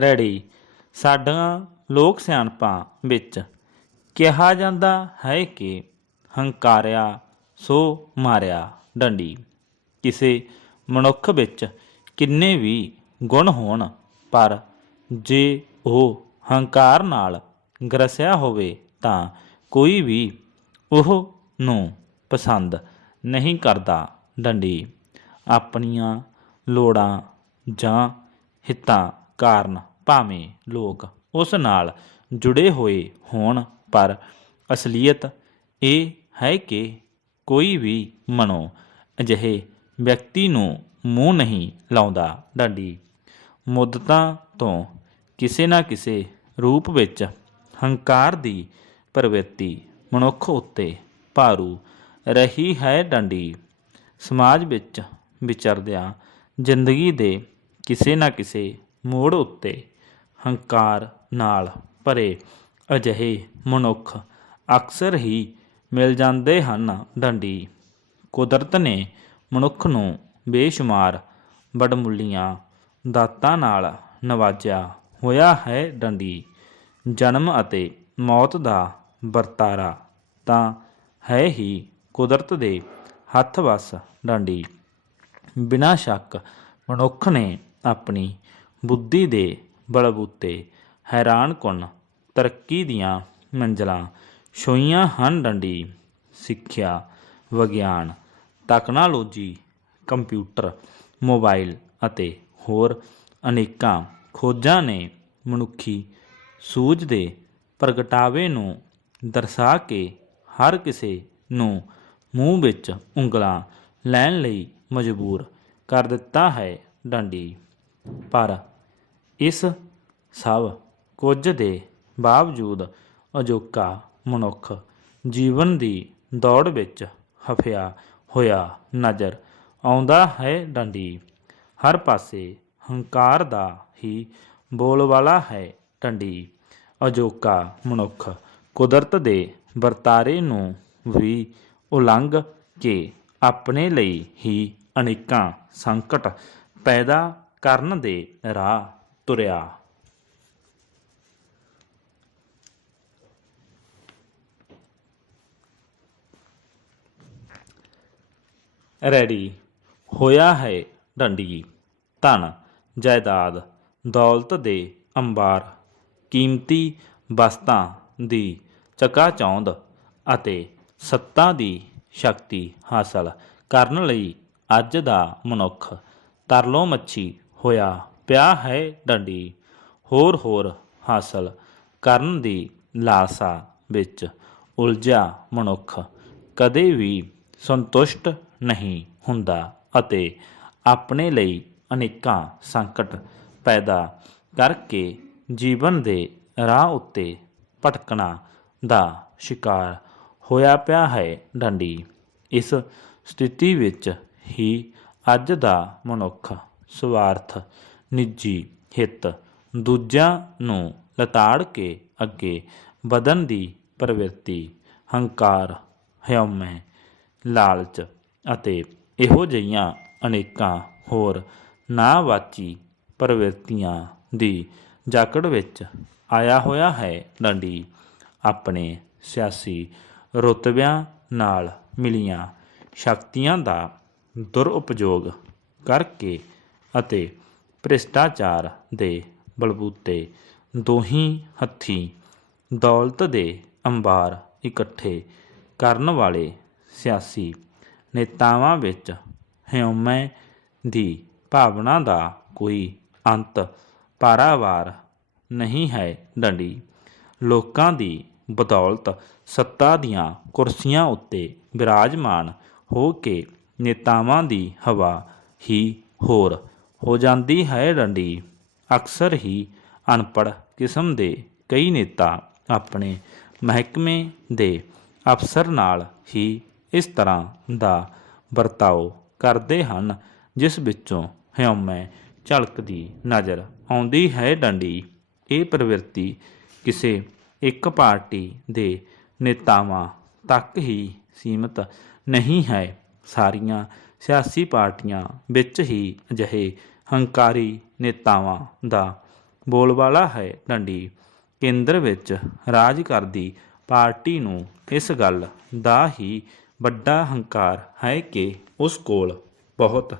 ਰੈੜੀ। ਸਾਡੀਆਂ ਲੋਕ ਸਿਆਣਪਾਂ ਵਿੱਚ ਕਿਹਾ ਜਾਂਦਾ ਹੈ ਕਿ ਹੰਕਾਰਿਆ, ਸੋ ਮਾਰਿਆ ਡੰਡੀ। ਕਿਸੇ ਮਨੁੱਖ ਵਿੱਚ ਕਿੰਨੇ ਵੀ ਗੁਣ ਹੋਣ, ਪਰ ਜੇ ਉਹ ਹੰਕਾਰ ਨਾਲ ਗਰਸਿਆ ਹੋਵੇ ਤਾਂ ਕੋਈ ਵੀ ਉਹ ਨੂੰ ਪਸੰਦ ਨਹੀਂ ਕਰਦਾ ਡੰਡੀ। ਆਪਣੀਆਂ ਲੋੜਾਂ ਜਾਂ ਹਿੱਤਾਂ ਕਾਰਨ ਭਾਵੇਂ ਲੋਕ ਉਸ ਨਾਲ ਜੁੜੇ ਹੋਏ ਹੋਣ, ਪਰ ਅਸਲੀਅਤ ਇਹ ਹੈ ਕਿ ਕੋਈ ਵੀ ਮਨੋ ਅਜਿਹੇ ਵਿਅਕਤੀ ਨੂੰ ਮੂੰਹ ਨਹੀਂ ਲਾਉਂਦਾ ਡਾਡੀ ਮੁੱਦਤਾਂ ਤੋਂ ਕਿਸੇ ਨਾ ਕਿਸੇ ਰੂਪ ਵਿੱਚ ਹੰਕਾਰ ਦੀ ਪ੍ਰਵਿਰਤੀ ਮਨੁੱਖ ਉੱਤੇ ਭਾਰੂ ਰਹੀ ਹੈ ਡੰਡੀ ਸਮਾਜ ਵਿੱਚ ਵਿਚਰਦਿਆਂ ਜ਼ਿੰਦਗੀ ਦੇ ਕਿਸੇ ਨਾ ਕਿਸੇ ਮੋੜ ਉੱਤੇ ਹੰਕਾਰ ਨਾਲ ਭਰੇ ਅਜਿਹੇ ਮਨੁੱਖ ਅਕਸਰ ਹੀ ਮਿਲ ਜਾਂਦੇ ਹਨ ਡੰਡੀ। ਕੁਦਰਤ ਨੇ ਮਨੁੱਖ ਨੂੰ ਬੇਸ਼ੁਮਾਰ ਬੜਮੁੱਲੀਆਂ ਦਾਤਾਂ ਨਾਲ ਨਵਾਜਿਆ ਹੋਇਆ ਹੈ ਡੰਡੀ। ਜਨਮ ਅਤੇ ਮੌਤ ਦਾ ਵਰਤਾਰਾ ਤਾਂ ਹੈ ਹੀ ਕੁਦਰਤ ਦੇ ਹੱਥ ਵੱਸ ਡੰਡੀ। ਬਿਨਾਂ ਸ਼ੱਕ ਮਨੁੱਖ ਨੇ ਆਪਣੀ ਬੁੱਧੀ ਦੇ ਬਲਬੂਤੇ ਹੈਰਾਨਕੁਨ ਤਰੱਕੀ ਦੀਆਂ ਮੰਜ਼ਲਾਂ, ਛੋਈਆਂ ਹਨ ਡੰਡੀ, ਸਿੱਖਿਆ, ਵਿਗਿਆਨ, ਤਕਨਾਲੋਜੀ, ਕੰਪਿਊਟਰ, ਮੋਬਾਈਲ ਅਤੇ ਹੋਰ ਅਨੇਕਾਂ ਖੋਜਾਂ ਨੇ ਮਨੁੱਖੀ ਸੂਝ ਦੇ ਪ੍ਰਗਟਾਵੇ ਨੂੰ ਦਰਸਾ ਕੇ ਹਰ ਕਿਸੇ ਨੂੰ ਮੂੰਹ ਵਿੱਚ ਉਂਗਲਾਂ ਲੈਣ ਲਈ ਮਜਬੂਰ ਕਰ ਦਿੱਤਾ ਹੈ ਡਾਂਡੀ। ਪਰ ਇਸ ਸਭ ਕੁਝ ਦੇ ਬਾਵਜੂਦ ਅਜੋਕਾ ਮਨੁੱਖ ਜੀਵਨ ਦੀ ਦੌੜ ਵਿੱਚ ਹਫਿਆ ਹੋਇਆ ਨਜ਼ਰ ਆਉਂਦਾ ਹੈ ਡੰਡੀ। ਹਰ ਪਾਸੇ ਹੰਕਾਰ ਦਾ ਹੀ ਬੋਲਵਾਲਾ ਹੈ ਡੰਡੀ। ਅਜੋਕਾ ਮਨੁੱਖ ਕੁਦਰਤ ਦੇ ਵਰਤਾਰੇ ਨੂੰ ਵੀ ਉਲੰਘ ਕੇ ਆਪਣੇ ਲਈ ਹੀ ਅਨੇਕਾਂ ਸੰਕਟ ਪੈਦਾ ਕਰਨ ਦੇ ਰਾਹ ਤੁਰਿਆ ਰੈਡੀ ਹੋਇਆ ਹੈ ਡੰਡੀ ਧਨ, ਜਾਇਦਾਦ, ਦੌਲਤ ਦੇ ਅੰਬਾਰ। ਕੀਮਤੀ ਵਸਤਾਂ ਦੀ ਚਕਾਚੌਂਦ ਅਤੇ ਸੱਤਾ ਦੀ ਸ਼ਕਤੀ ਹਾਸਲ ਕਰਨ ਲਈ ਅੱਜ ਦਾ ਮਨੁੱਖ ਤਰਲੋ ਮੱਛੀ ਹੋਇਆ। ਪਿਆ ਹੈ ਡੰਡੀ। ਹੋਰ ਹੋਰ ਹਾਸਲ ਕਰਨ ਦੀ ਲਾਲਸਾ ਵਿੱਚ ਉਲਝਿਆ ਮਨੁੱਖ। ਕਦੇ ਵੀ ਸੰਤੁਸ਼ਟ ਨਹੀਂ ਹੁੰਦਾ ਅਤੇ ਆਪਣੇ ਲਈ ਅਨੇਕਾਂ ਸੰਕਟ ਪੈਦਾ ਕਰਕੇ ਜੀਵਨ ਦੇ ਰਾਹ ਉੱਤੇ ਭਟਕਣਾ ਦਾ ਸ਼ਿਕਾਰ ਹੋਇਆ ਪਿਆ ਹੈ ਡੰਡੀ। ਇਸ ਸਥਿਤੀ ਵਿੱਚ ਹੀ ਅੱਜ ਦਾ ਮਨੁੱਖ ਸਵਾਰਥ ਨਿੱਜੀ ਹਿੱਤ ਦੂਜਿਆਂ ਨੂੰ ਲਤਾੜ ਕੇ ਅੱਗੇ ਵਧਣ ਦੀ ਪ੍ਰਵਿਰਤੀ, ਹੰਕਾਰ, ਹਿਉਮੈ, ਲਾਲਚ ਅਤੇ ਇਹੋ ਜਿਹੀਆਂ ਅਨੇਕਾਂ ਹੋਰ ਨਾਵਾਚੀ ਪ੍ਰਵਿਰਤੀਆਂ ਦੀ ਜਾਕੜ ਵਿੱਚ ਆਇਆ ਹੋਇਆ ਹੈ ਡੰਡੀ ਆਪਣੇ ਸਿਆਸੀ ਰੁਤਬਿਆਂ ਨਾਲ ਮਿਲੀਆਂ ਸ਼ਕਤੀਆਂ ਦਾ ਦੁਰਉਪਯੋਗ ਕਰਕੇ ਅਤੇ ਭ੍ਰਿਸ਼ਟਾਚਾਰ ਦੇ ਬਲਬੂਤੇ ਦੋਹੀ ਹੱਥੀ ਦੌਲਤ ਦੇ ਅੰਬਾਰ ਇਕੱਠੇ ਕਰਨ ਵਾਲੇ ਸਿਆਸੀ ਨੇਤਾਵਾਂ ਵਿੱਚ ਹਿਉਮੈ ਦੀ ਭਾਵਨਾ ਦਾ ਕੋਈ ਅੰਤ ਪਾਰਾਵਾਰ ਨਹੀਂ ਹੈ ਡੰਡੀ। ਲੋਕਾਂ ਦੀ ਬਦੌਲਤ ਸੱਤਾ ਦੀਆਂ ਕੁਰਸੀਆਂ ਉੱਤੇ ਵਿਰਾਜਮਾਨ ਹੋ ਕੇ ਨੇਤਾਵਾਂ ਦੀ ਹਵਾ ਹੀ ਹੋਰ ਹੋ ਜਾਂਦੀ ਹੈ ਡੰਡੀ। ਅਕਸਰ ਹੀ ਅਨਪੜ੍ਹ ਕਿਸਮ ਦੇ ਕਈ ਨੇਤਾ ਆਪਣੇ ਮਹਿਕਮੇ ਦੇ ਅਫਸਰ ਨਾਲ ਹੀ ਇਸ ਤਰ੍ਹਾਂ ਦਾ ਵਰਤਾਓ ਕਰਦੇ ਹਨ, ਜਿਸ ਵਿੱਚੋਂ ਹਿਉਮੈ ਝਲਕਦੀ ਨਜ਼ਰ ਆਉਂਦੀ ਹੈ ਡੰਡੀ। ਇਹ ਪ੍ਰਵਿਰਤੀ ਕਿਸੇ ਇੱਕ ਪਾਰਟੀ ਦੇ ਨੇਤਾਵਾਂ ਤੱਕ ਹੀ ਸੀਮਿਤ ਨਹੀਂ ਹੈ। ਸਾਰੀਆਂ ਸਿਆਸੀ ਪਾਰਟੀਆਂ ਵਿੱਚ ਹੀ ਅਜਿਹੇ ਹੰਕਾਰੀ ਨੇਤਾਵਾਂ ਦਾ ਬੋਲਬਾਲਾ ਹੈ ਡੰਡੀ। ਕੇਂਦਰ ਵਿੱਚ ਰਾਜ ਕਰਦੀ ਪਾਰਟੀ ਨੂੰ ਇਸ ਗੱਲ ਦਾ ਹੀ ਵੱਡਾ ਹੰਕਾਰ ਹੈ ਕਿ ਉਸ ਕੋਲ ਬਹੁਤ